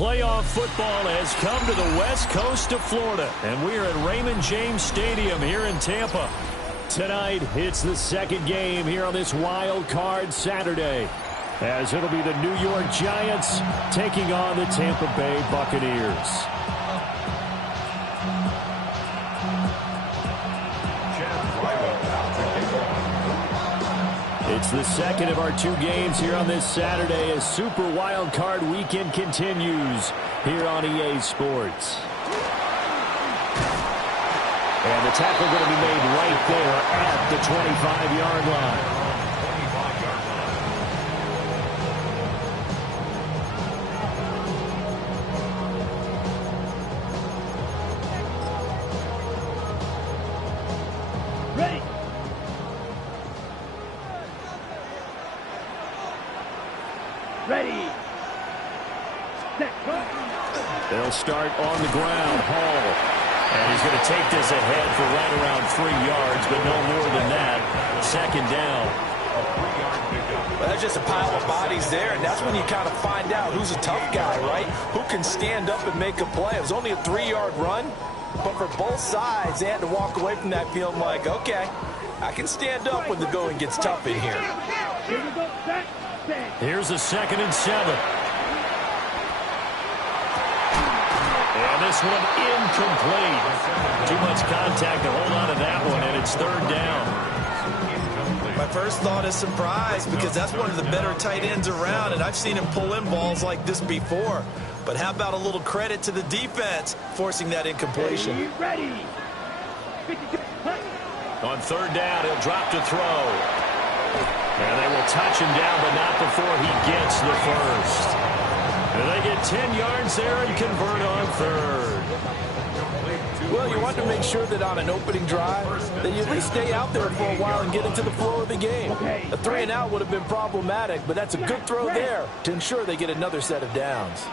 Playoff football has come to the west coast of Florida, and we're at Raymond James Stadium here in Tampa. Tonight, it's the second game here on this wild card Saturday, as it'll be the New York Giants taking on the Tampa Bay Buccaneers. It's the second of our two games here on this Saturday as Super Wild Card Weekend continues here on EA Sports. And the tackle going to be made right there at the 25-yard line. They'll start on the ground. Hall. And he's going to take this ahead for right around 3 yards, but no more than that. Second down. Well, there's just a pile of bodies there, and that's when you kind of find out who's a tough guy, right? Who can stand up and make a play. It was only a 3-yard run, but for both sides, they had to walk away from that feeling like, okay, I can stand up when the going gets tough in here. Here's a 2nd and 7. And this one incomplete. Too much contact to hold on to that one, and it's 3rd down. My first thought is surprise, because that's one of the better tight ends around, and I've seen him pull in balls like this before. But how about a little credit to the defense forcing that incompletion? Ready. On 3rd down, he'll drop to throw. And they will touch him down, but not before he gets the first. And they get 10 yards there and convert on 3rd. Well, you want to make sure that on an opening drive, that you at least stay out there for a while and get into the flow of the game. A 3-and-out would have been problematic, but that's a good throw there to ensure they get another set of downs.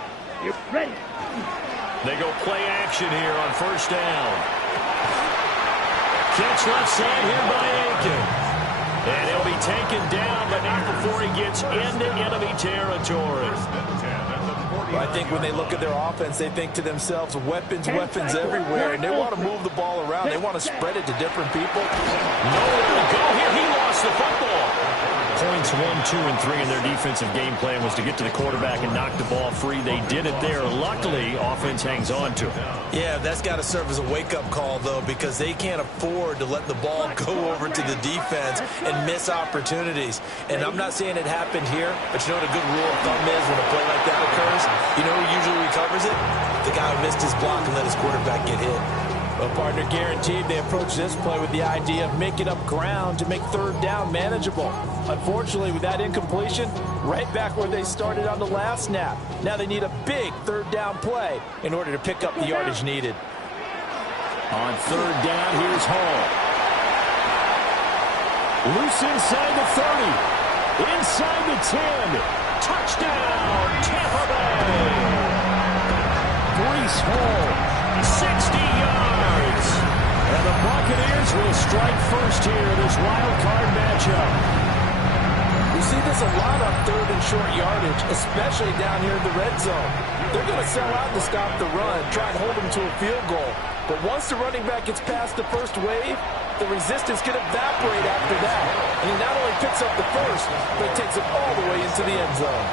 You're ready. They go play action here on 1st down. Catch left side here by Aiken. And he'll be taken down, but not before he gets into enemy territory. Well, I think when they look at their offense, they think to themselves, weapons everywhere, and they want to move the ball around. They want to spread it to different people. Nowhere to go here. He lost the football. Points 1, 2, and 3 in their defensive game plan was to get to the quarterback and knock the ball free. They did it there. Luckily, offense hangs on to it. Yeah, that's got to serve as a wake-up call, though, because they can't afford to let the ball go over to the defense and miss opportunities. And I'm not saying it happened here, but you know what a good rule of thumb is when a play like that occurs? You know who usually recovers it? The guy who missed his block and let his quarterback get hit. Well, partner, guaranteed they approach this play with the idea of making up ground to make 3rd down manageable. Unfortunately, with that incompletion, right back where they started on the last snap. Now they need a big 3rd down play in order to pick up the yardage needed. On 3rd down, here's Hall. Loose inside the 30. Inside the 10. Touchdown, Tampa Bay. Breece Hall, 60 yards. And the Buccaneers will strike first here in this wild card matchup. You see this a lot on 3rd and short yardage, especially down here in the red zone. They're going to sell out to stop the run, try and hold them to a field goal. But once the running back gets past the first wave, the resistance can evaporate after that. And he not only picks up the first, but takes it all the way into the end zone.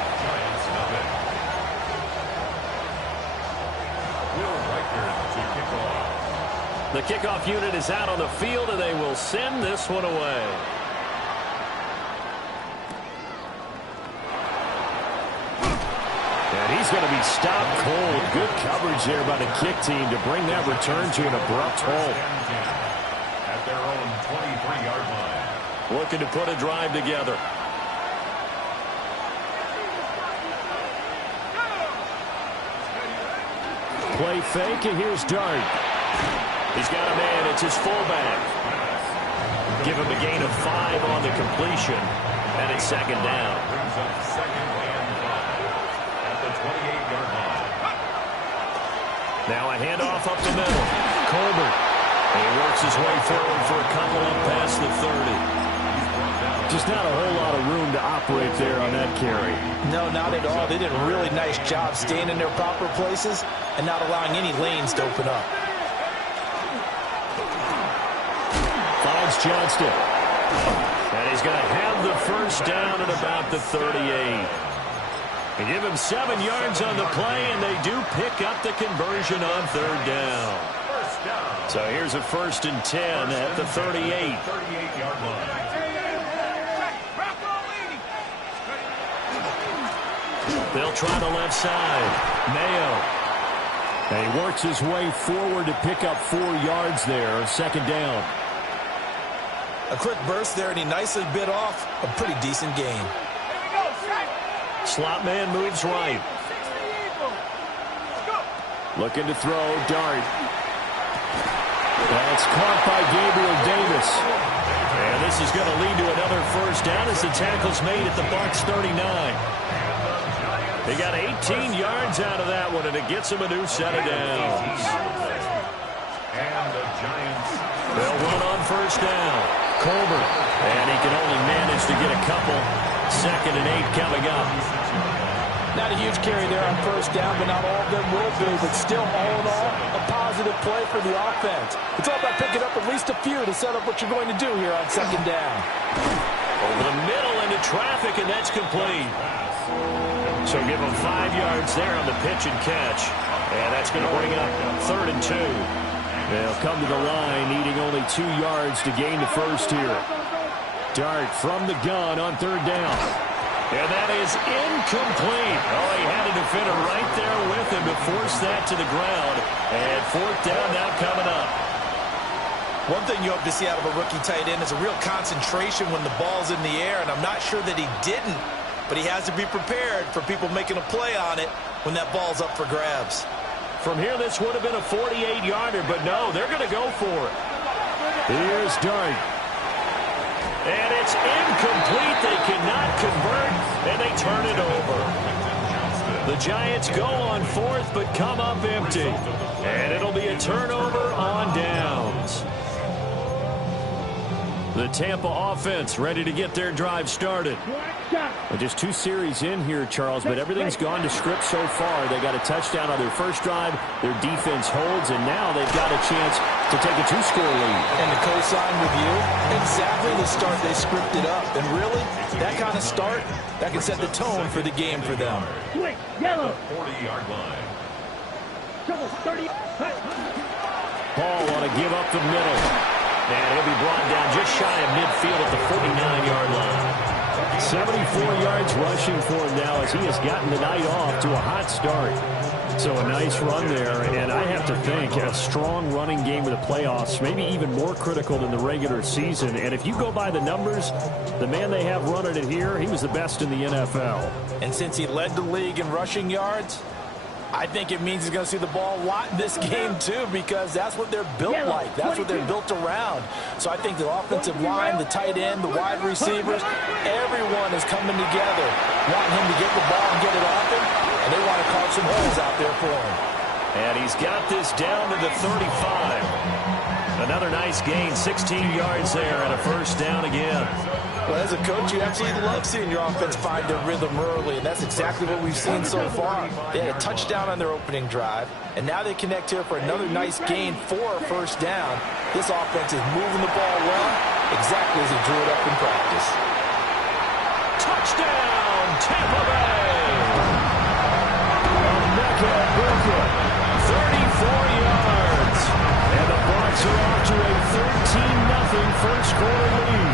The kickoff unit is out on the field, and they will send this one away. And he's going to be stopped cold. Good coverage there by the kick team to bring that return to an abrupt halt. At their own 23-yard line. Looking to put a drive together. Play fake, and here's Dart. He's got a man. It's his fullback. Give him a gain of 5 on the completion, and it's 2nd down. Now a handoff up the middle. Colbert. He works his way forward for a couple up past the 30. Just not a whole lot of room to operate there on that carry. No, not at all. They did a really nice job staying in their proper places and not allowing any lanes to open up. Finds Johnston. And he's going to have the first down at about the 38. They give him 7 yards on the play, and they do pick up the conversion on third down. So here's a 1st and 10 at the 38. 38-yard line. They'll try the left side. Mayo. And he works his way forward to pick up 4 yards there. 2nd down. A quick burst there, and he nicely bit off a pretty decent gain. Slot man moves right. Looking to throw. Dart. That's caught by Gabriel Davis. And this is going to lead to another first down as the tackle's made at the Bucs 39. They got 18 yards out of that one, and it gets them a new set of downs. And the Giants. They'll run on first down. Colbert. And he can only manage to get a couple. 2nd and 8 coming up. Not a huge carry there on first down, but not all of them will be. But still, all in all, a positive play for the offense. It's all about picking up at least a few to set up what you're going to do here on 2nd down. Over the middle into traffic, and that's complete. So give them 5 yards there on the pitch and catch. And that's going to bring up 3rd and 2. They'll come to the line, needing only 2 yards to gain the first here. Dart from the gun on 3rd down. And that is incomplete. Oh, he had a defender right there with him to force that to the ground. And 4th down now coming up. One thing you hope to see out of a rookie tight end is a real concentration when the ball's in the air, and I'm not sure that he didn't, but he has to be prepared for people making a play on it when that ball's up for grabs. From here, this would have been a 48-yarder, but no, they're going to go for it. Here's Dart. And it's incomplete. They cannot convert, and they turn it over. The Giants go on 4th, but come up empty. And it'll be a turnover on downs. The Tampa offense ready to get their drive started. Well, just 2 series in here, Charles, but everything's gone to script so far. They got a touchdown on their first drive. Their defense holds, and now they've got a chance to take a 2-score lead. And the co-sign with you, exactly the start they scripted up. And really, that kind of start, that can set the tone for the game for them. Yellow. 40-yard line. Paul want to give up the middle. And he'll be brought down just shy of midfield at the 49-yard line. 74 yards rushing for him now as he has gotten the night off to a hot start. So a nice run there, and I have to think a strong running game of the playoffs, maybe even more critical than the regular season. And if you go by the numbers, the man they have running it here, he was the best in the NFL. And since he led the league in rushing yards, I think it means he's going to see the ball a lot in this game, too, because that's what they're built like. That's what they're built around. So I think the offensive line, the tight end, the wide receivers, everyone is coming together, wanting him to get the ball and get it often, and they want to carve some holes out there for him. And he's got this down to the 35. Another nice gain, 16 yards there, and a first down again. Well, as a coach, you absolutely love seeing your offense find their rhythm early, and that's exactly what we've seen so far. They had a touchdown on their opening drive, and now they connect here for another nice gain for a first down. This offense is moving the ball well, exactly as he drew it up in practice. Touchdown, Tampa Bay! Emeka Egbuka, 34 yards. And the Bucs are off to a 13-0 first-quarter lead.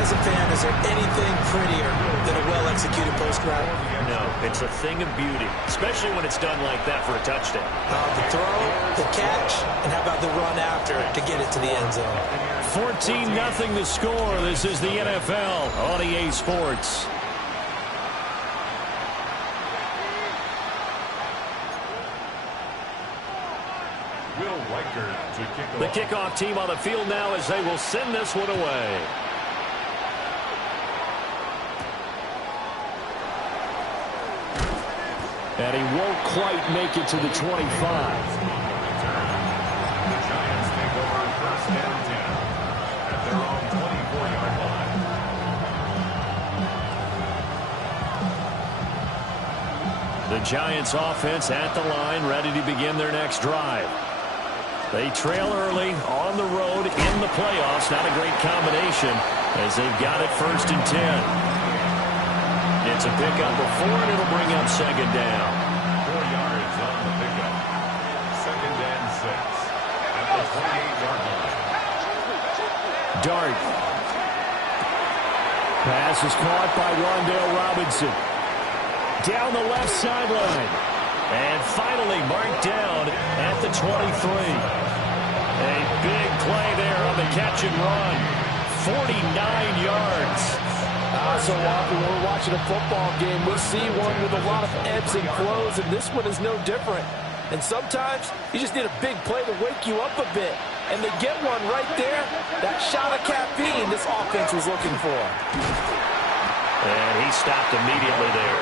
As a fan, is there anything prettier than a well-executed post route? No, it's a thing of beauty, especially when it's done like that for a touchdown. The throw, the catch, and how about the run after to get it to the end zone? 14-0 the score. This is the NFL on EA Sports. The kickoff team on the field now as they will send this one away. And he won't quite make it to the 25. The Giants take over first and 10 at their own 24-yard line. Giants offense at the line, ready to begin their next drive. They trail early on the road in the playoffs. Not a great combination as they've got it 1st and 10. It's a pickup before, and it'll bring up 2nd down. 4 yards on the pickup. 2nd and 6 at the 28-yard line. Dart. Pass is caught by Wan'Dale Robinson. Down the left sideline. And finally marked down at the 23. A big play there on the catch and run. 49 yards. So often when we're watching a football game, we see one with a lot of ebbs and flows, and this one is no different. And sometimes you just need a big play to wake you up a bit. And they get one right there. That shot of caffeine this offense was looking for. And he stopped immediately there.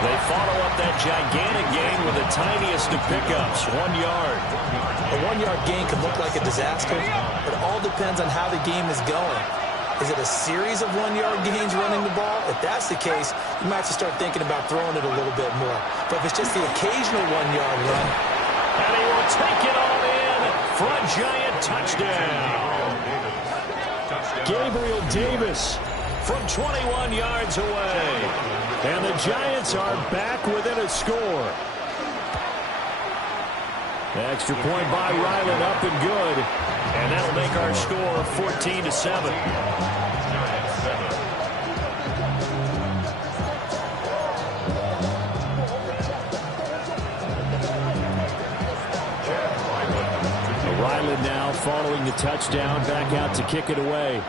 They follow up that gigantic gain with the tiniest of pickups, 1 yard. A 1-yard gain can look like a disaster. It all depends on how the game is going. Is it a series of 1-yard gains running the ball? If that's the case, you might have to start thinking about throwing it a little bit more. But if it's just the occasional 1-yard run. And he will take it all in for a Giant touchdown. Gabriel Davis from 21 yards away. And the Giants are back within a score. Extra point by Ryland, up and good. And that'll make our score 14-7. Ryland now following the touchdown, back out to kick it away.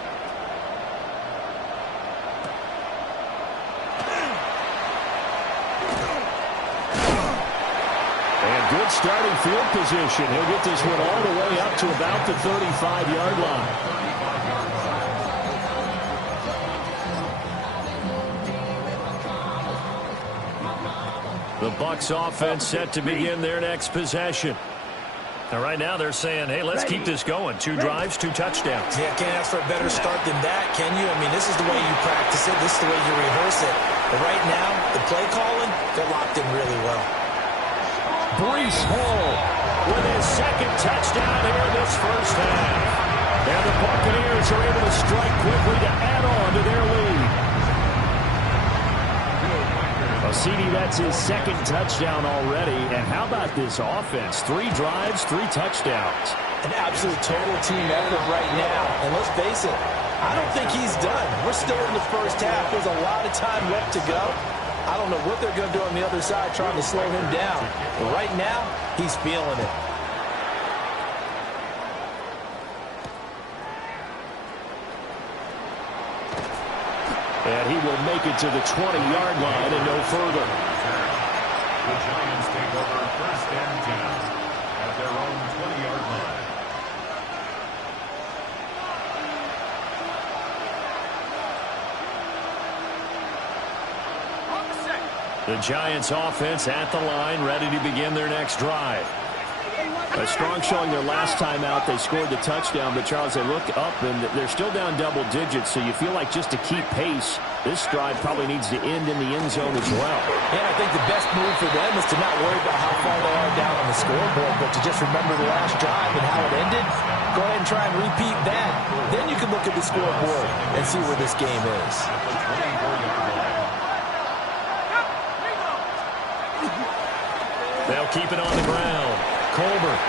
Good starting field position. He'll get this one all the way up to about the 35-yard line. The Bucs offense set to begin their next possession. And right now they're saying, hey, let's keep this going. 2 drives, 2 touchdowns. Yeah, can't ask for a better start than that, can you? I mean, this is the way you practice it. This is the way you rehearse it. But right now, the play calling, they're locked in really well. Breece Hall with his 2nd touchdown here this first half. And the Buccaneers are able to strike quickly to add on to their lead. CD, that's his 2nd touchdown already. And how about this offense? 3 drives, 3 touchdowns. An absolute total team effort right now. And let's face it, I don't think he's done. We're still in the first half. There's a lot of time left to go. I don't know what they're going to do on the other side trying to slow him down. But right now, he's feeling it. And he will make it to the 20-yard line and no further. The Giants take over 1st and 10 at their own 20-yard line. The Giants offense at the line, ready to begin their next drive. A strong showing their last time out. They scored the touchdown, but Charles, they look up and they're still down double digits, so you feel like just to keep pace, this drive probably needs to end in the end zone as well. Yeah, I think the best move for them is to not worry about how far they are down on the scoreboard, but to just remember the last drive and how it ended. Go ahead and try and repeat that. Then you can look at the scoreboard and see where this game is. They'll keep it on the ground. Colbert.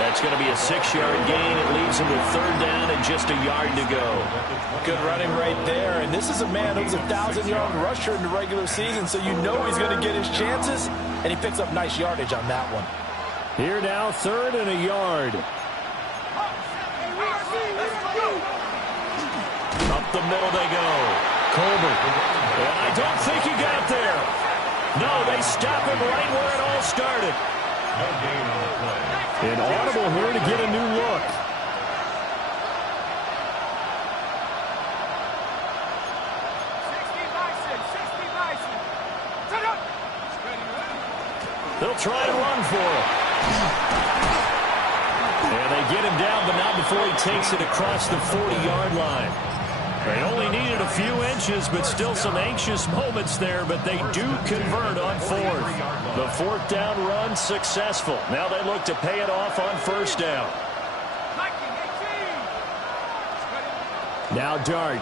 That's going to be a 6-yard gain. It leaves him with 3rd down and just a yard to go. Good running right there. And this is a man who's a 1,000-yard rusher in the regular season, so you know he's going to get his chances. And he picks up nice yardage on that one. Here now, 3rd and a yard. Up the middle they go. Colbert. And I don't think he got there. No, they stop him right where it all started. No gain on the play. An audible here to get a new look. They'll try to run for it. And they get him down, but not before he takes it across the 40-yard line. They only needed a few inches, but still some anxious moments there, but they do convert on fourth. The fourth down run successful. Now they look to pay it off on first down. Now Dart.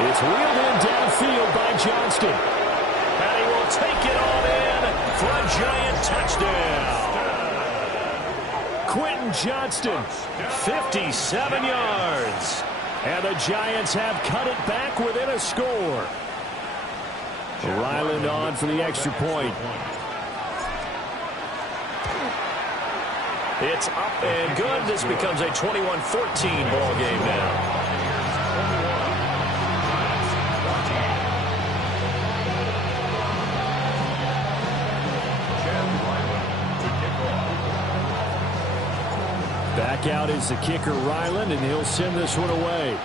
It's wheeled in downfield by Johnston. And he will take it on in for a giant touchdown. Quentin Johnston, 57 yards. And the Giants have cut it back within a score. Ryland on for the extra point. It's up and good. This becomes a 21-14 ball game now. Back out is the kicker, Ryland, and he'll send this one away.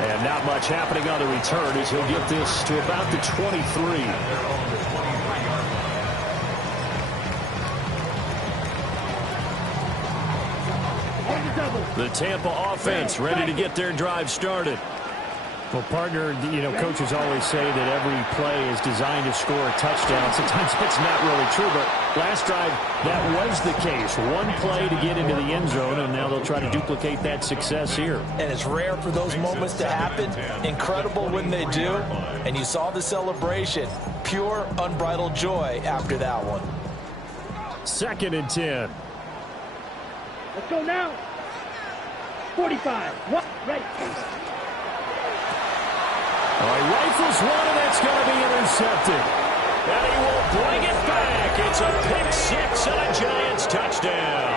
And not much happening on the return as he'll get this to about the 23. The Tampa offense ready to get their drive started. Well, partner, coaches always say that every play is designed to score a touchdown. Sometimes it's not really true, but last drive, that was the case. One play to get into the end zone, and now they'll try to duplicate that success here. And it's rare for those moments to happen. Incredible when they do. And you saw the celebration. Pure, unbridled joy after that one. 2nd and 10. Let's go now. 45. What? Ready. He rifles one, and that's going to be intercepted. And he will bring it back. It's a pick six and a Giants touchdown.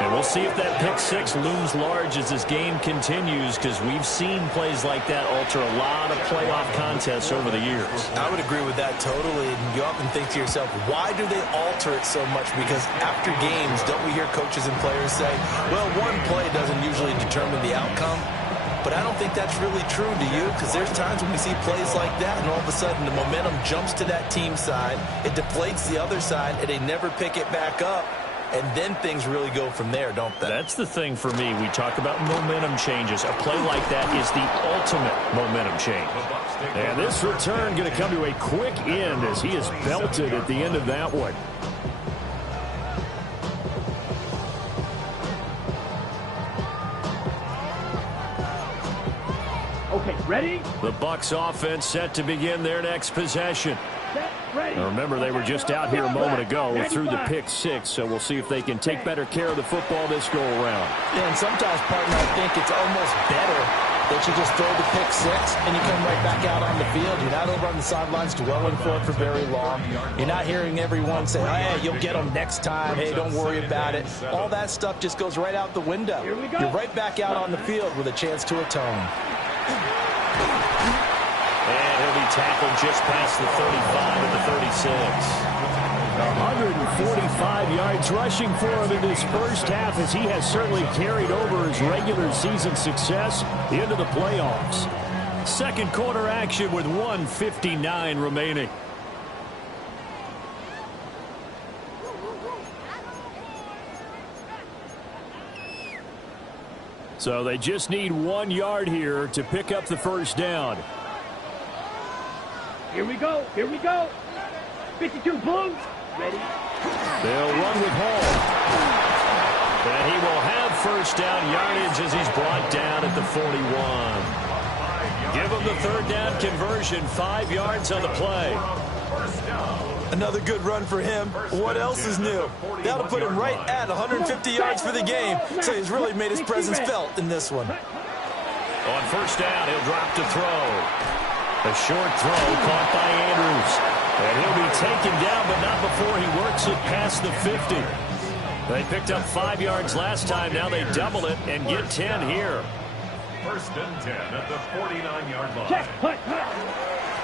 And we'll see if that pick six looms large as this game continues, because we've seen plays like that alter a lot of playoff contests over the years. I would agree with that totally. And you often think to yourself, why do they alter it so much? Because after games, don't we hear coaches and players say, well, one play doesn't usually determine the outcome? But I don't think that's really true, do you? Because there's times when we see plays like that, and all of a sudden the momentum jumps to that team side, it deflates the other side, and they never pick it back up. And then things really go from there, don't they? That's the thing for me. We talk about momentum changes. A play like that is the ultimate momentum change. And this return going to come to a quick end as he is belted at the end of that one. Okay, ready? The Bucs offense set to begin their next possession. Now remember, they were just out here a moment ago through the pick six, so we'll see if they can take better care of the football this go-around. Yeah, and sometimes, partner, I think it's almost better that you just throw the pick six and you come right back out on the field. You're not over on the sidelines dwelling for it for very long. You're not hearing everyone say, hey, you'll get them next time. Hey, don't worry about it. All that stuff just goes right out the window. You're right back out on the field with a chance to atone. And he'll be tackled just past the 35 and the 36. 145 yards rushing for him in this first half, as he has certainly carried over his regular season success into the playoffs. Second quarter action with 1:59 remaining. So they just need 1 yard here to pick up the first down. Here we go. Here we go. 52 Blues. Ready? They'll run with Hall. And he will have first down yardage as he's brought down at the 41. Give him the third down conversion, 5 yards on the play. Another good run for him. What else is new? That'll put him right at 150 yards for the game. So he's really made his presence felt in this one. On first down, he'll drop to throw. A short throw caught by Andrews. And he'll be taken down, but not before he works it past the 50. They picked up 5 yards last time. Now they double it and get 10 here. First and 10 at the 49-yard line. Check. Put.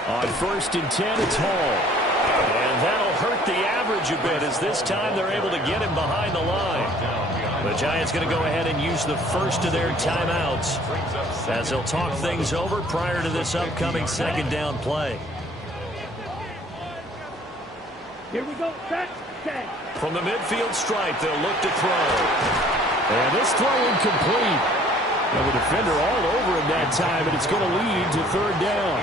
On first and 10, it's Hall. And that'll hurt the average a bit, as this time they're able to get him behind the line. The Giants going to go ahead and use the first of their timeouts as they'll talk things over prior to this upcoming second down play. Here we go. Set. Set. From the midfield stripe, they'll look to throw. And this throw incomplete. And the defender all over him that time, and it's going to lead to third down.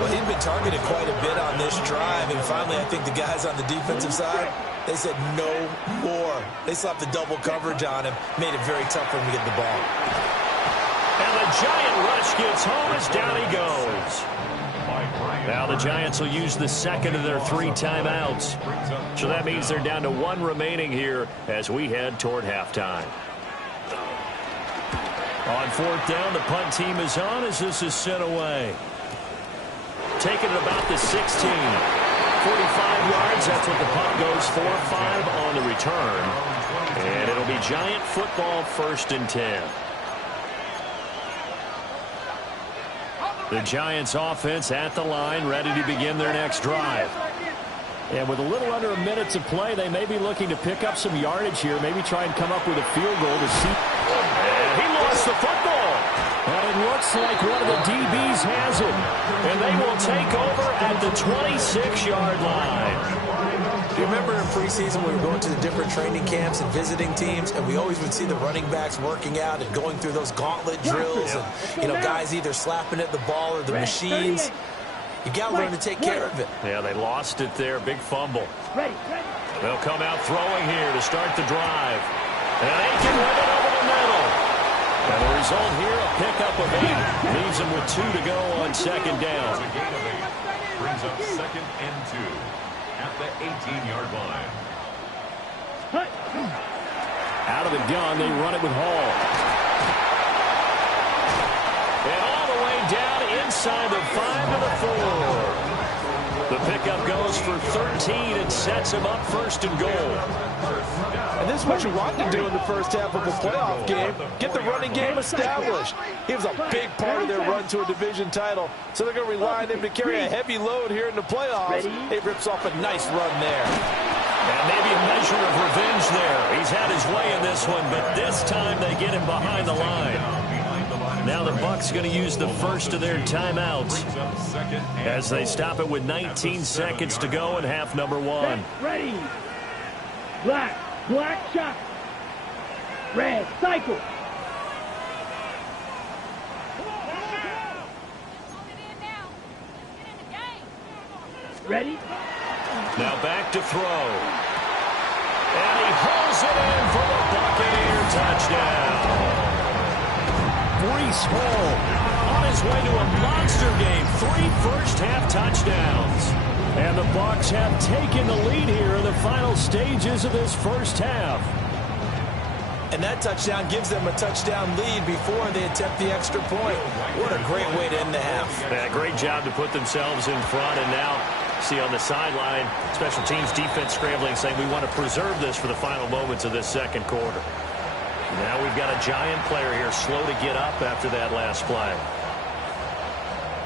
Well, he'd been targeted quite a bit on this drive, and finally I think the guys on the defensive side, they said no more. They slapped the double coverage on him, made it very tough for him to get the ball. And the Giant rush gets home as down he goes. Now the Giants will use the second of their 3 timeouts. So that means they're down to 1 remaining here as we head toward halftime. On fourth down, the punt team is on as this is sent away. Taking it about the 16. 45 yards, that's what the punt goes for. 5 on the return. And it'll be Giant football, 1st and 10. The Giants offense at the line, ready to begin their next drive. And with a little under a minute to play, they may be looking to pick up some yardage here, maybe try and come up with a field goal to see. And he lost the football. And it looks like one of the DBs has it. And they will take over at the 26-yard line. Do you remember in preseason we were going to the different training camps and visiting teams, and we always would see the running backs working out and going through those gauntlet drills, and, you know, guys either slapping at the ball or the machines. You got to learn to take care of it. Yeah, they lost it there. Big fumble. They'll come out throwing here to start the drive. And they can win it over the middle. And the result here, a pickup of 8. Leaves them with 2 to go on second down. A gain of 8 brings up 2nd and 2 at the 18-yard line. Out of the gun, they run it with Hall. And all the way down inside the 5 to the 4. The pickup goes for 13 and sets him up 1st and goal. And this is what you want to do in the first half of a playoff game. Get the running game established. He was a big part of their run to a division title. So they're going to rely on him to carry a heavy load here in the playoffs. He rips off a nice run there. And maybe a measure of revenge there. He's had his way in this one, but this time they get him behind the line. Now the Bucs going to use the first of their timeouts as they stop it with 19 seconds to go in half number 1. Ready. Black shot. Red cycle. Ready. Now back to throw. And he hauls it in for the Buccaneer touchdown. Breece Hall on his way to a monster game. 3 first-half touchdowns. And the Bucs have taken the lead here in the final stages of this first half. And that touchdown gives them a touchdown lead before they attempt the extra point. What a great way to end the half. Yeah, great job to put themselves in front. And now, see on the sideline, special teams defense scrambling, saying we want to preserve this for the final moments of this second quarter. Now we've got a Giant player here slow to get up after that last play.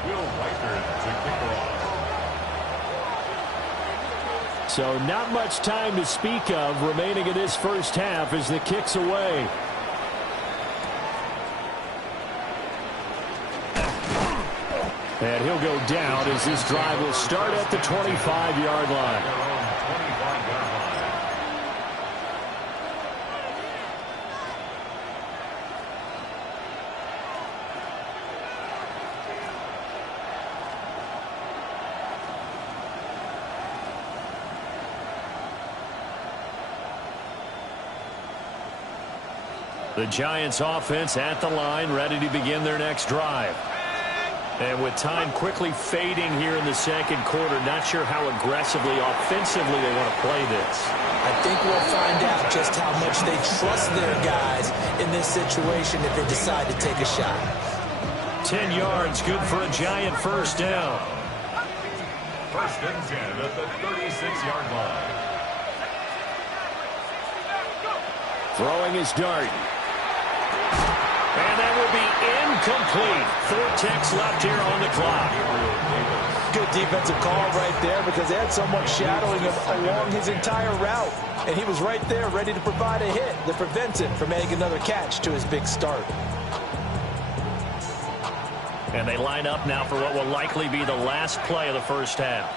Will Reichard to kick her off. So not much time to speak of remaining in this first half as the kick's away. And he'll go down as this drive will start at the 25-yard line. The Giants offense at the line, ready to begin their next drive. And with time quickly fading here in the second quarter, not sure how aggressively, offensively they want to play this. I think we'll find out just how much they trust their guys in this situation if they decide to take a shot. 10 yards, good for a Giant first down. 1st and 10 at the 36-yard line. Throwing his dart. And that will be incomplete. 4 ticks left here on the clock. Good defensive call right there because they had someone shadowing him along his entire route. And he was right there ready to provide a hit that prevents him from adding another catch to his big start. And they line up now for what will likely be the last play of the first half.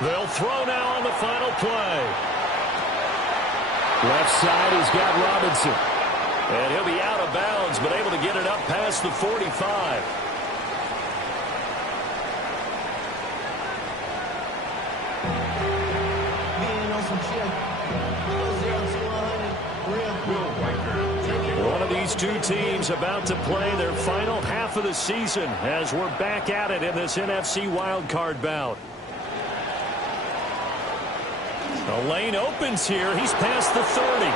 They'll throw now on the final play. Left side, he's got Robinson. And he'll be out of bounds, but able to get it up past the 45. One of these two teams about to play their final half of the season as we're back at it in this NFC wildcard bout. The lane opens here. He's past the 30.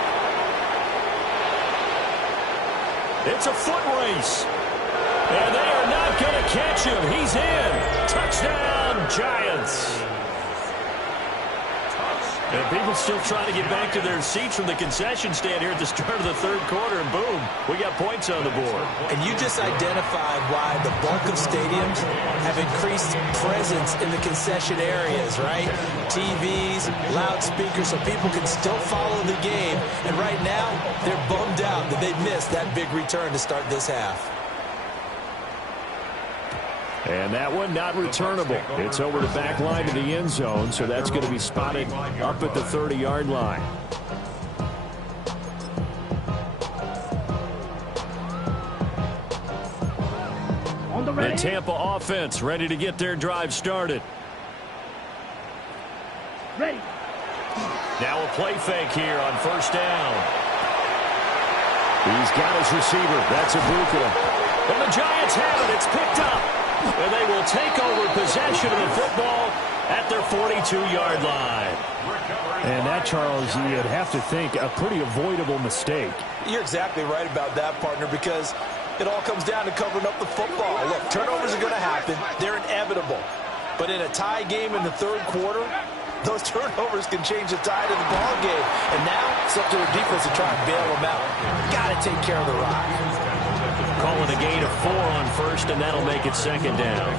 It's a foot race. And they are not going to catch him. He's in. Touchdown, Giants. And people still trying to get back to their seats from the concession stand here at the start of the third quarter, and boom, we got points on the board. And you just identified why the bulk of stadiums have increased presence in the concession areas, right? TVs, loudspeakers, so people can still follow the game. And right now, they're bummed out that they missed that big return to start this half. And that one not returnable. It's over the back line to the end zone, so that's going to be spotted up at the 30-yard line. The Tampa offense ready to get their drive started. Ready. Now a play fake here on first down. He's got his receiver. That's Ibuka. And the Giants have it. It's picked up. And they will take over possession of the football at their 42-yard line. And that, Charles, you'd have to think a pretty avoidable mistake. You're exactly right about that, partner, because it all comes down to covering up the football. Look, turnovers are going to happen. They're inevitable. But in a tie game in the third quarter, those turnovers can change the tide of the ball game. And now it's up to the defense to try and bail them out. Got to take care of the rock. Calling a gain of 4 on first, and that'll make it second down.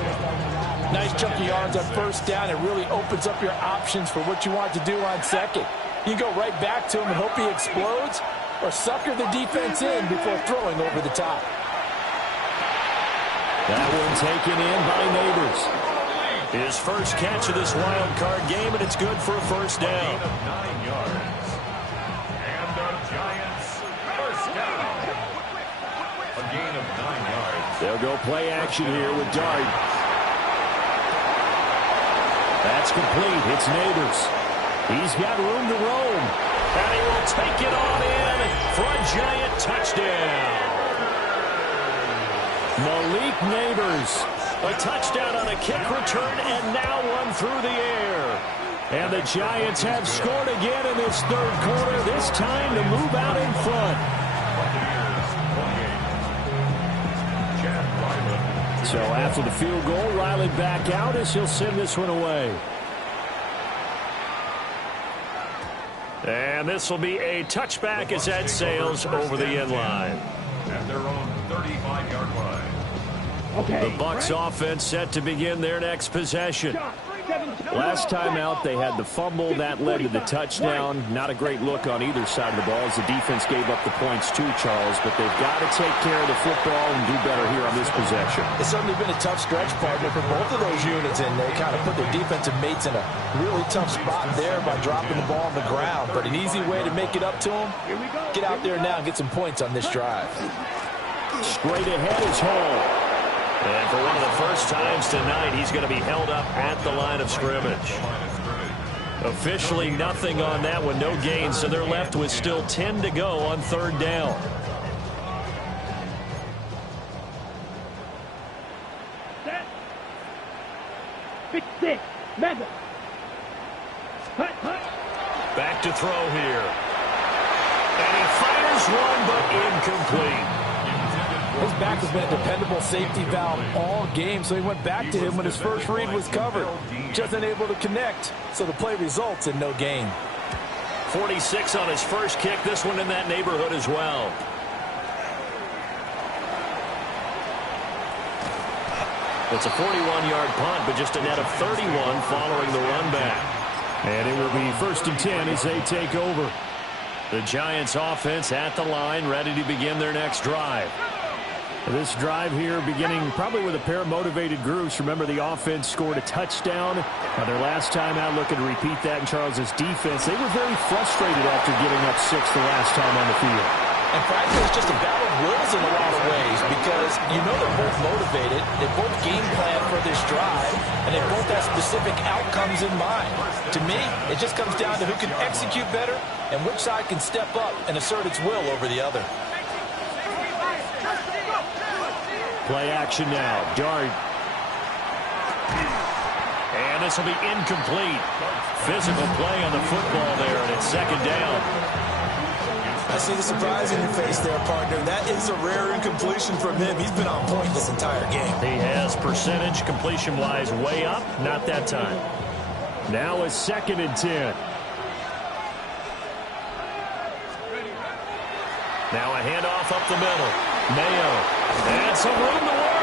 Nice chunky yards on first down. It really opens up your options for what you want to do on second. You go right back to him and hope he explodes, or sucker the defense in before throwing over the top. That one taken in by Neighbors. His first catch of this wild card game, and it's good for a first down. 9 yards. And the Giants first down. A gain of 9 yards. They'll go play action here with Dart. That's complete. It's Neighbors. He's got room to roam. And he will take it on in for a Giant touchdown. Malik Neighbors. A touchdown on a kick return, and now one through the air. And the Giants have scored again in this third quarter, this time to move out in front. So after the field goal, Riley back out as he'll send this one away. And this will be a touchback as that sails over the end line. At their own 35-yard line. The Bucs offense set to begin their next possession. Last time out, they had the fumble. That led to the touchdown. Not a great look on either side of the ball as the defense gave up the points too, Charles. But they've got to take care of the football and do better here on this possession. It's certainly been a tough stretch, partner, for both of those units, and they kind of put their defensive mates in a really tough spot there by dropping the ball on the ground. But an easy way to make it up to them, get out there now and get some points on this drive. Straight ahead is Hall. And for one of the first times tonight, he's going to be held up at the line of scrimmage. Officially nothing on that one, no gain, so they're left with still 10 to go on third down. Set. 56. Madden. Hut, hut. Back to throw here. And he fires one, but incomplete. His back has been a dependable safety valve all game, so he went back to him when his first read was covered. Just unable to connect, so the play results in no gain. 46 on his first kick, this one in that neighborhood as well. It's a 41-yard punt, but just a net of 31 following the run back. And it will be 1st and 10 as they take over. The Giants offense at the line, ready to begin their next drive. This drive here beginning probably with a pair of motivated groups. Remember, the offense scored a touchdown. Their last time out, looking to repeat that in Charles's defense. They were very frustrated after giving up 6 the last time on the field. And frankly, it's just a battle of wills in a lot of ways because you know they're both motivated. They both game plan for this drive, and they both have specific outcomes in mind. To me, it just comes down to who can execute better and which side can step up and assert its will over the other. Play action now. Dart. And this will be incomplete. Physical play on the football there, and it's second down. I see the surprise in your face there, partner. That is a rare incompletion from him. He's been on point this entire game. He has percentage completion-wise way up. Not that time. Now a 2nd and 10. Now a handoff up the middle. Mayo. And some room to work.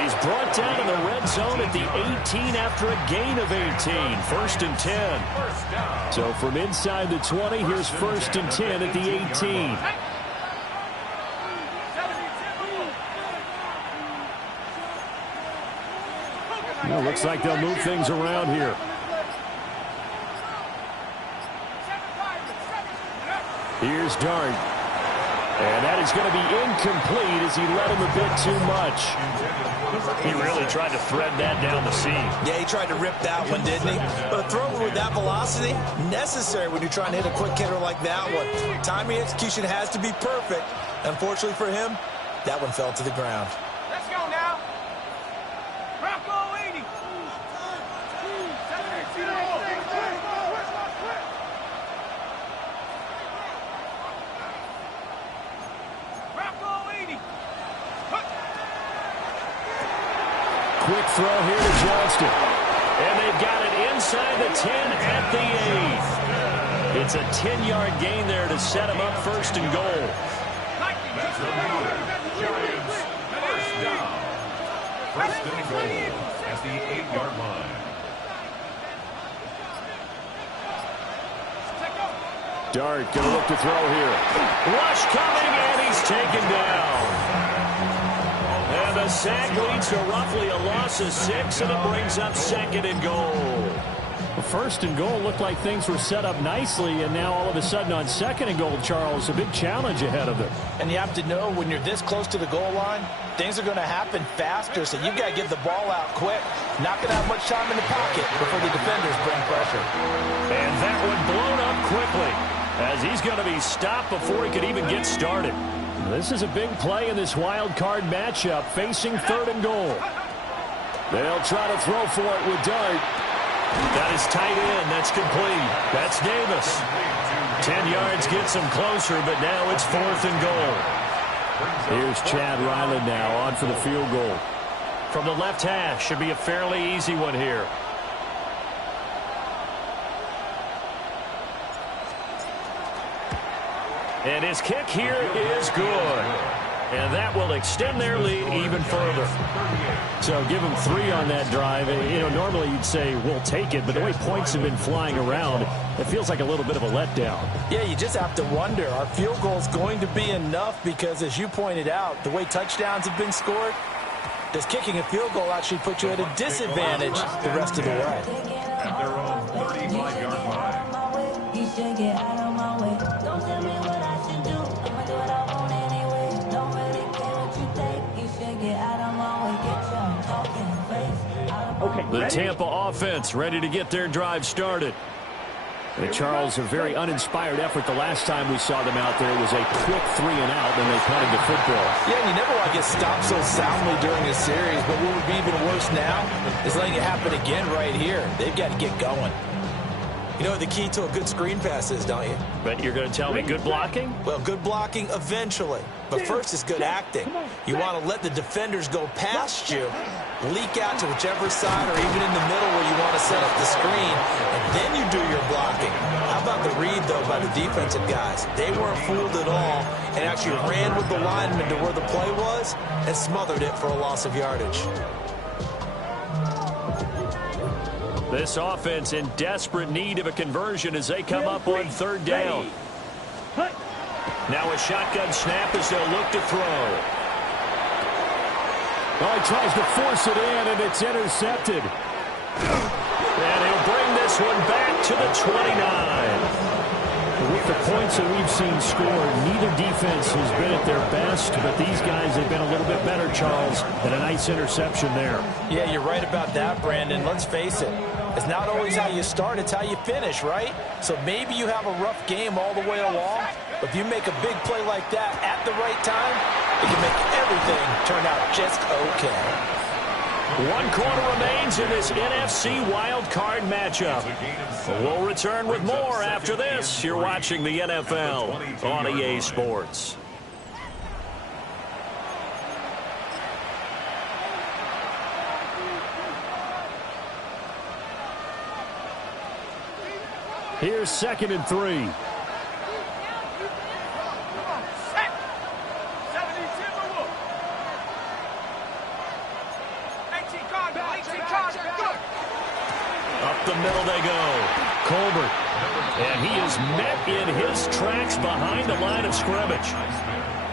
He's brought down in the red zone at the 18 after a gain of 18. 1st and 10. So from inside the 20, here's 1st and 10 at the 18. Well, looks like they'll move things around here. Here's Dart. And that is going to be incomplete as he let him a bit too much. He really tried to thread that down the seam. Yeah, he tried to rip that one, didn't he? But a throw with that velocity, necessary when you're trying to hit a quick hitter like that one. Timing execution has to be perfect. Unfortunately for him, that one fell to the ground. Let's go now. Rocco 80. Rocco 80. Quick throw here to Johnston. And they've got it inside the 10 at the 8. It's a 10-yard gain there to set him up 1st and goal. That's the leader. Giants, 1st down. 1st and goal at the 8-yard line. Dart going to look to throw here. Rush coming, and he's taken down. And the sack leads to roughly a loss of 6, and it brings up 2nd and goal. The 1st and goal looked like things were set up nicely, and now all of a sudden on 2nd and goal, Charles, a big challenge ahead of them. And you have to know when you're this close to the goal line, things are going to happen faster, so you've got to get the ball out quick. Not going to have much time in the pocket before the defenders bring pressure. And that one blown up quickly as he's going to be stopped before he could even get started. This is a big play in this wild card matchup facing 3rd and goal. They'll try to throw for it with Dart. That is tight end. That's complete. That's Davis. 10 yards gets him closer, but now it's 4th and goal. Here's Chad Ryland now on for the field goal. From the left hash, should be a fairly easy one here. And his kick here is good. And that will extend their lead even further. So give them 3 on that drive. You know, normally you'd say, we'll take it, but the way points have been flying around, it feels like a little bit of a letdown. Yeah, you just have to wonder, are field goals going to be enough? Because as you pointed out, the way touchdowns have been scored, does kicking a field goal actually put you at a disadvantage the rest of the way? At their own 35-yard line. You should get out of my way. Don't tell me what I should do. I'ma do what I want anyway. Don't really care what you think. You should get out of my way. Get your talking face out of my way. The Tampa offense ready to get their drive started. And Charles, a very uninspired effort the last time we saw them out there. It was a quick 3 and out, and they punted the football. Yeah, and you never want to get stopped so soundly during a series, but what would be even worse now is letting it happen again right here. They've got to get going. You know what the key to a good screen pass is, don't you? But you're going to tell me good blocking? Well, good blocking eventually. But first is good acting. You want to let the defenders go past you, leak out to whichever side or even in the middle where you want to set up the screen, and then you do your blocking. How about the read, though, by the defensive guys? They weren't fooled at all and actually ran with the lineman to where the play was and smothered it for a loss of yardage. This offense in desperate need of a conversion as they come up on 3rd down. Now a shotgun snap as they'll look to throw. Oh, he tries to force it in, and it's intercepted. And he'll bring this one back to the 29. With the points that we've seen scored, neither defense has been at their best, but these guys have been a little bit better, Charles, and a nice interception there. Yeah, you're right about that, Brandon. Let's face it. It's not always how you start, it's how you finish, right? So maybe you have a rough game all the way along, but if you make a big play like that at the right time, it can make everything turn out just okay. 1 quarter remains in this NFC Wild Card matchup. We'll return with more after this. You're watching the NFL on EA Sports. Here's 2nd and 3. Up the middle they go. Colbert. And he is met in his tracks behind the line of scrimmage.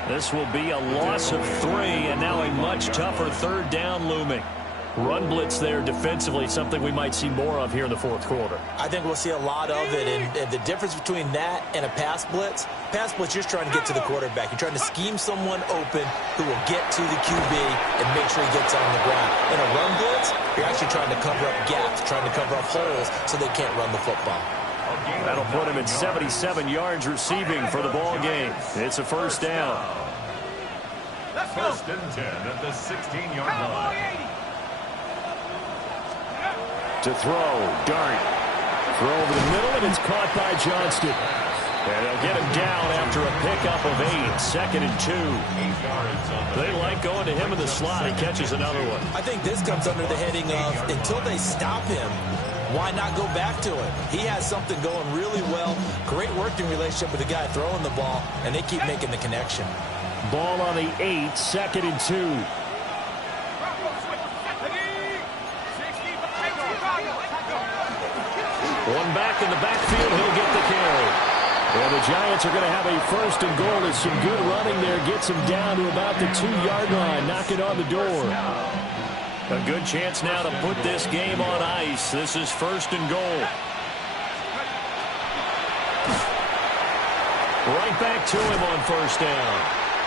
This will be a loss of 3, and now a much tougher 3rd down looming. Run blitz there defensively, something we might see more of here in the 4th quarter. I think we'll see a lot of it, and the difference between that and a pass blitz, you're just trying to get to the quarterback. You're trying to scheme someone open who will get to the QB and make sure he gets on the ground. In a run blitz, you're actually trying to cover up gaps, trying to cover up holes so they can't run the football. That'll put him at 77 yards receiving for the ball game. It's a 1st down. 1st and 10 at the 16-yard line. To throw, Dart. Throw over the middle, and it's caught by Johnston. And they'll get him down after a pickup of 8. 2nd and 2. They like going to him in the slot. He catches another one. I think this comes under the heading of, until they stop him, why not go back to it? He has something going really well. Great working relationship with the guy throwing the ball, and they keep making the connection. Ball on the 8, 2nd and 2. One back in the backfield, he'll get the carry. And the Giants are going to have a 1st and goal. As some good running there gets him down to about the 2-yard line, knocking on the door. A good chance now to put this game on ice. This is 1st and goal. Right back to him on 1st down.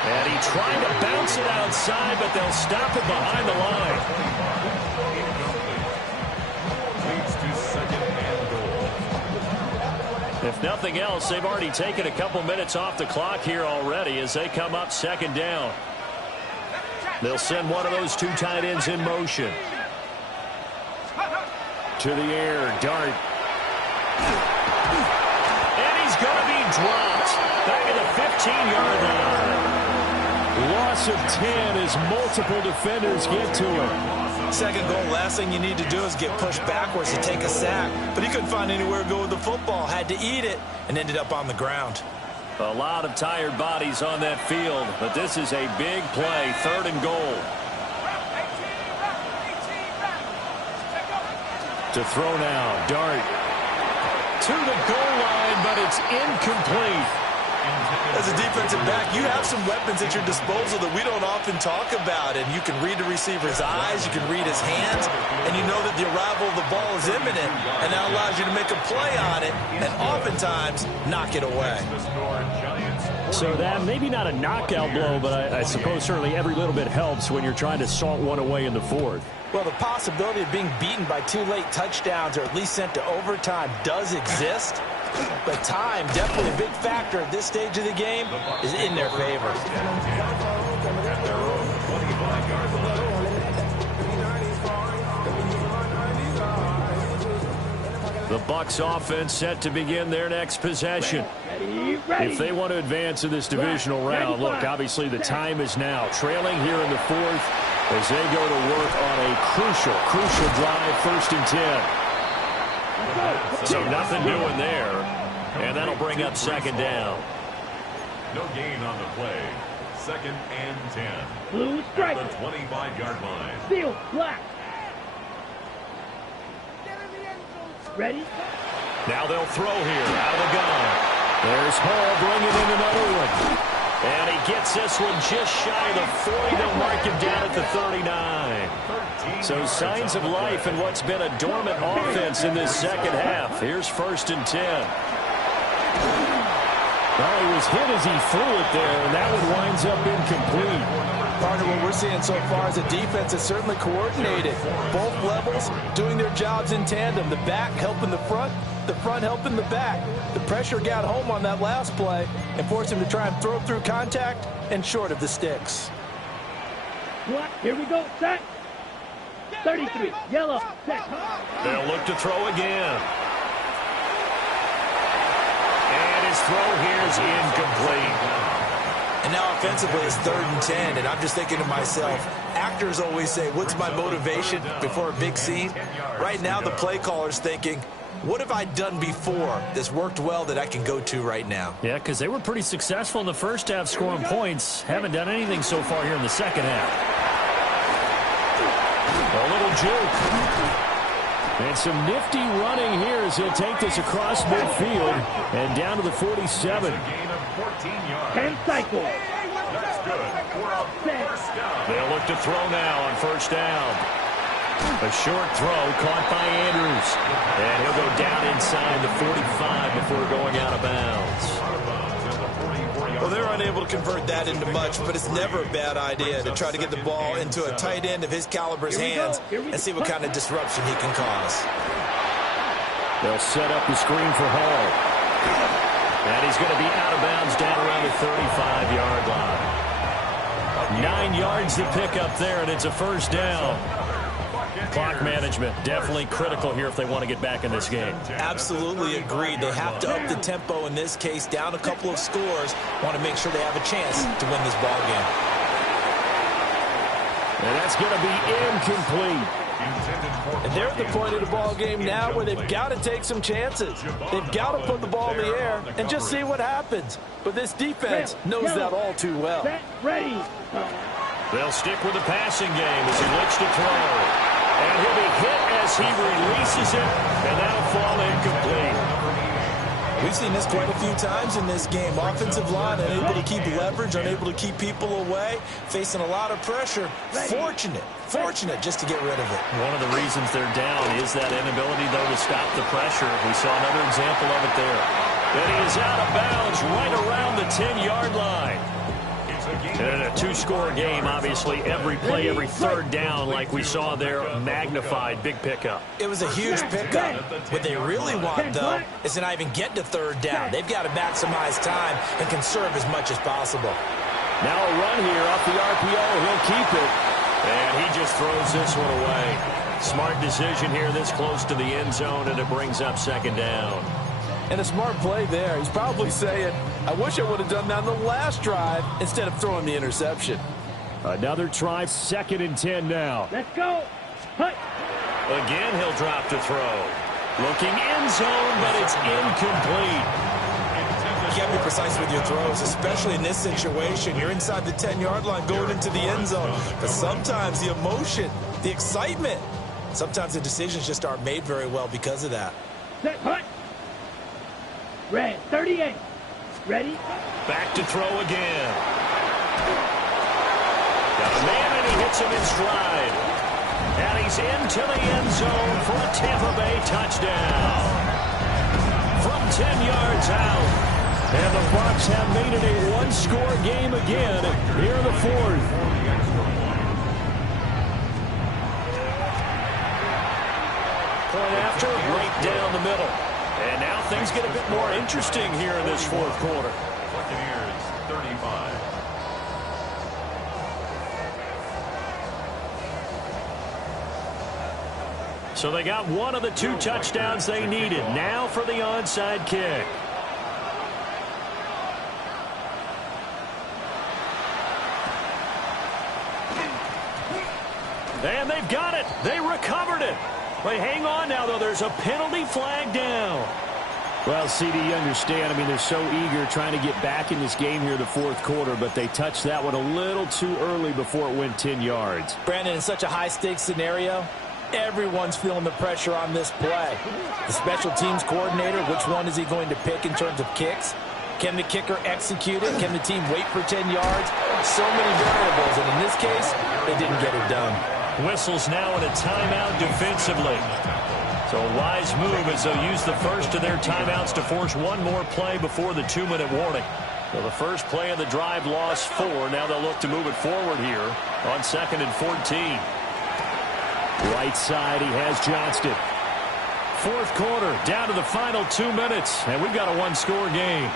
And he tried to bounce it outside, but they'll stop it behind the line. If nothing else, they've already taken a couple minutes off the clock here already as they come up 2nd down. They'll send one of those 2 tight ends in motion. To the air, Dart. And he's going to be dropped back at the 15-yard line. Loss of 10 as multiple defenders get to him. 2nd goal, last thing you need to do is get pushed backwards to take a sack. But he couldn't find anywhere to go with the football. Had to eat it and ended up on the ground. A lot of tired bodies on that field, but this is a big play, 3rd and goal. To throw now, Dart. To the goal line, but it's incomplete. As a defensive back, you have some weapons at your disposal that we don't often talk about. And you can read the receiver's eyes, you can read his hands, and you know that the arrival of the ball is imminent. And that allows you to make a play on it and oftentimes knock it away. So that maybe not a knockout blow, but I suppose certainly every little bit helps when you're trying to salt one away in the 4th. Well, the possibility of being beaten by 2 late touchdowns or at least sent to overtime does exist. But time, definitely a big factor at this stage of the game, is in their favor. The Bucs offense set to begin their next possession. If they want to advance in this divisional round, look, obviously the time is now. Trailing here in the 4th as they go to work on a crucial drive, 1st and 10. So nothing doing there, and that'll bring up 2nd down. No gain on the play. 2nd and 10. Blue strike. At the 25-yard line. Steel, black. Ready? Now they'll throw here out of the gun. There's Hall bringing in another one. And he gets this one just shy of the 40. They'll mark him down at the 39. So signs of life in what's been a dormant offense in this second half. Here's 1st and 10. Well, he was hit as he threw it there, and that one winds up incomplete. Partner, what we're seeing so far is the defense is certainly coordinated. Both levels doing their jobs in tandem. The back helping the front helping the back. The pressure got home on that last play and forced him to try and throw through contact and short of the sticks. Here we go. Set. 33. Yellow. Set. They'll look to throw again. And his throw here is incomplete. And now offensively it's 3rd and 10, and I'm just thinking to myself, actors always say, what's my motivation before a big scene? Right now the play caller's thinking, what have I done before that's worked well that I can go to right now? Yeah, because they were pretty successful in the first half scoring points. Haven't done anything so far here in the second half. A little juke. And some nifty running here as he'll take this across midfield and down to the 47. 10 cycles. That's good for a first down. They'll look to throw now on 1st down. A short throw caught by Andrews. And he'll go down inside the 45 before going out of bounds. Well, they're unable to convert that into much, but it's never a bad idea to try to get the ball into a tight end of his caliber's hands and see what kind of disruption he can cause. They'll set up the screen for Hall. And he's going to be out of bounds down around the 35-yard line. 9 yards to pick up there, and it's a 1st down. Clock management definitely critical here if they want to get back in this game. Absolutely agreed. They have to up the tempo in this case, down a couple of scores. Want to make sure they have a chance to win this ball game. And that's going to be incomplete. And they're at the point of the ball game now where they've got to take some chances. They've got to put the ball in the air and just see what happens. But this defense knows that all too well. Set. Ready. They'll stick with the passing game as he looks to throw. And he'll be hit as he releases it, and that'll fall incomplete. We've seen this quite a few times in this game. Offensive line unable to keep leverage, unable to keep people away, facing a lot of pressure. Fortunate just to get rid of it. One of the reasons they're down is that inability, though, to stop the pressure. We saw another example of it there. And he is out of bounds right around the 10-yard line. And in a 2-score game, obviously, every play, every 3rd down, like we saw there, magnified, big pickup. It was a huge pickup. What they really want, though, is to not even get to 3rd down. They've got to maximize time and conserve as much as possible. Now a run here off the RPO. He'll keep it. And he just throws this one away. Smart decision here this close to the end zone, and it brings up 2nd down. And a smart play there. He's probably saying, I wish I would have done that on the last drive instead of throwing the interception. Another try, 2nd and 10 now. Let's go. Hut. Again, he'll drop to throw. Looking end zone, but it's incomplete. You got to be precise with your throws, especially in this situation. You're inside the 10-yard line going into the end zone. But sometimes the emotion, the excitement, sometimes the decisions just aren't made very well because of that. Set. Hut. Red. 38. Ready? Back to throw again. Got a man, and he hits him in stride. And he's into the end zone for a Tampa Bay touchdown. From 10 yards out. And the Bucs have made it a 1-score game again here in the 4th. Point after, right down the middle. And now things get a bit more interesting here in this 4th quarter. Buccaneers 35. So they got one of the 2 touchdowns they needed. Now for the onside kick. And they've got it. They recovered it. Wait, hang on now, though. There's a penalty flag down. Well, CD, you understand. I mean, they're so eager trying to get back in this game here in the 4th quarter, but they touched that one a little too early before it went 10 yards. Brandon, in such a high-stakes scenario, everyone's feeling the pressure on this play. The special teams coordinator, which one is he going to pick in terms of kicks? Can the kicker execute it? Can the team wait for 10 yards? So many variables, and in this case, they didn't get it done. Whistles now in a timeout defensively. So a wise move as they'll use the first of their timeouts to force one more play before the 2-minute warning. So the first play of the drive lost 4. Now they'll look to move it forward here on 2nd and 14. Right side, he has Johnston. Fourth quarter, down to the final 2 minutes, and we've got a one-score game.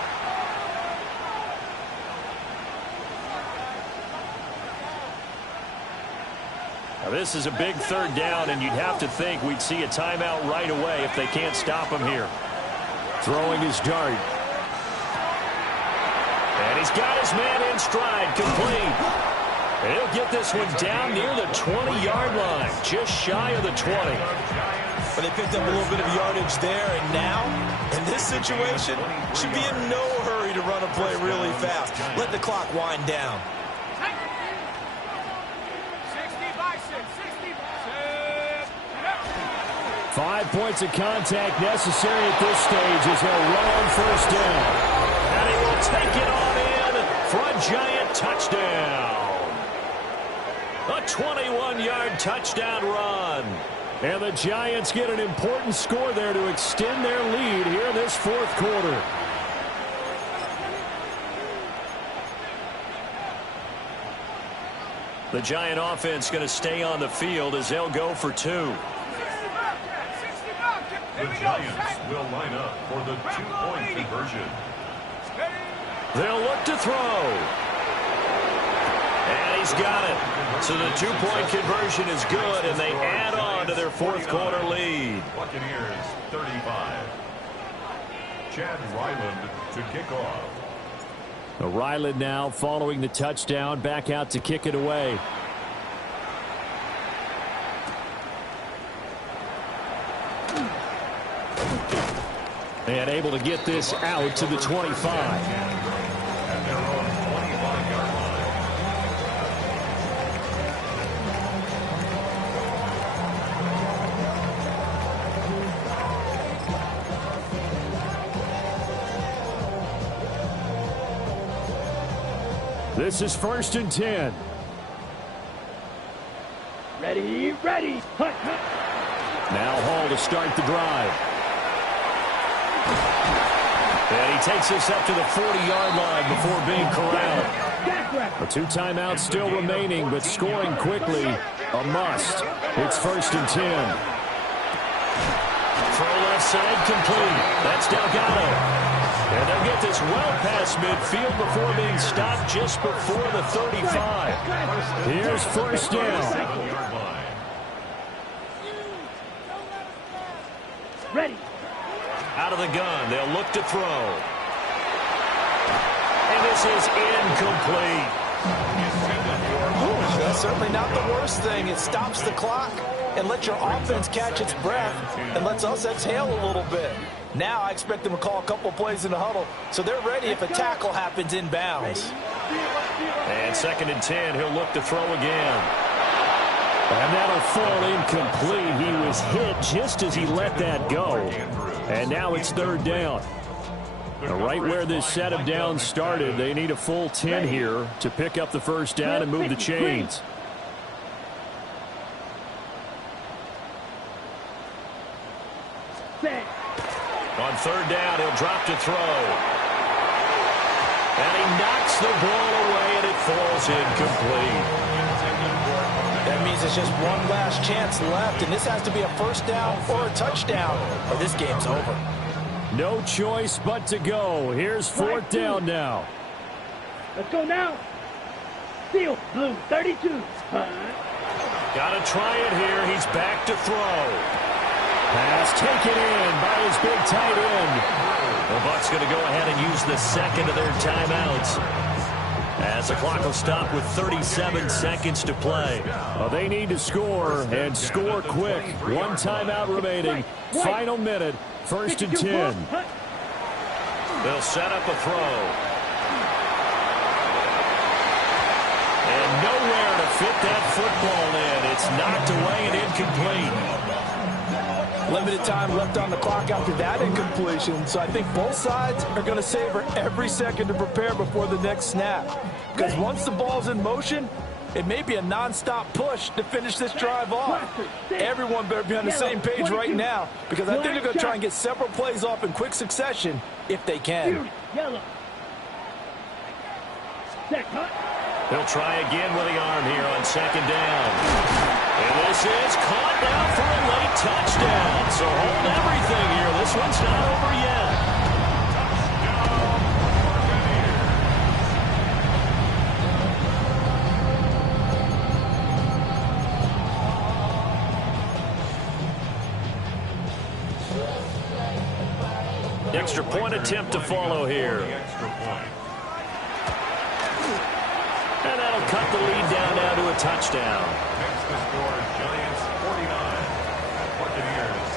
Now this is a big third down, and you'd have to think we'd see a timeout right away if they can't stop him here. Throwing his dart. And he's got his man in stride, complete. And he'll get this one down near the 20-yard line, just shy of the 20. But they picked up a little bit of yardage there, and now, in this situation, should be in no hurry to run a play really fast. Let the clock wind down. 5 points of contact necessary at this stage as they'll run on first down. And he will take it on in for a Giant touchdown. A 21-yard touchdown run. And the Giants get an important score there to extend their lead here in this fourth quarter. The Giant offense going to stay on the field as they'll go for 2. The Giants will line up for the 2-point conversion. They'll look to throw. And he's got it. So the 2-point conversion is good, and they add on to their fourth quarter lead. Buccaneers 35. Chad Ryland to kick off. Ryland now following the touchdown, back out to kick it away. And able to get this out to the 25. And they're on 25-yard line. This is 1st and 10. Ready, ready. Hut, hut. Now Hall to start the drive. And he takes this up to the 40-yard line before being corralled. The 2 timeouts still remaining, but scoring quickly, a must. It's 1st and 10. Throw left side complete. That's Delgado. And they'll get this well past midfield before being stopped just before the 35. Here's 1st down. Ready. Out of the gun, they'll look to throw. And this is incomplete. That's certainly not the worst thing. It stops the clock and lets your offense catch its breath and lets us exhale a little bit. Now I expect them to call a couple plays in the huddle, so they're ready if a tackle happens inbounds. And 2nd and 10, he'll look to throw again. And that'll fall incomplete. He was hit just as he let that go. And now it's 3rd down. Right where this set of downs started, they need a full 10 here to pick up the 1st down and move the chains. On 3rd down, he'll drop to throw. And he knocks the ball away, and it falls incomplete. That means it's just one last chance left, and this has to be a 1st down or a touchdown, or this game's over. No choice but to go. Here's 4th down now. Let's go now. Steal, blue, 32. Got to try it here. He's back to throw. Pass taken in by his big tight end. The Bucs going to go ahead and use the 2nd of their timeouts, as the clock will stop with 37 seconds to play. Well, they need to score, and score quick. 1 timeout remaining. Final minute, 1st and 10. They'll set up a throw. And nowhere to fit that football in. It's knocked away and incomplete. Limited time left on the clock after that incompletion, so I think both sides are going to savor every second to prepare before the next snap. Because once the ball's in motion, it may be a non-stop push to finish this drive off. Everyone better be on the same page right now, because I think they're going to try and get several plays off in quick succession if they can. They'll try again with the arm here on second down. And this is caught now for a late touchdown. So hold everything here. This one's not over yet. Extra point attempt to follow here. And that'll cut the lead down now to a touchdown. Next to score, Giants 49, Buccaneers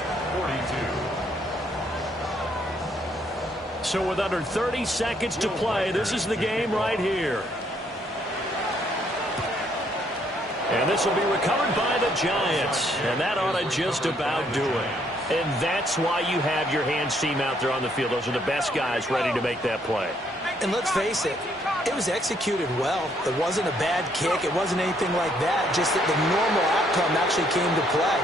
42. So with under 30 seconds to play, this is the game right here. And this will be recovered by the Giants. And that ought to just about do it. And that's why you have your hands team out there on the field. Those are the best guys ready to make that play. And let's face it, it was executed well. It wasn't a bad kick. It wasn't anything like that. Just that the normal outcome actually came to play.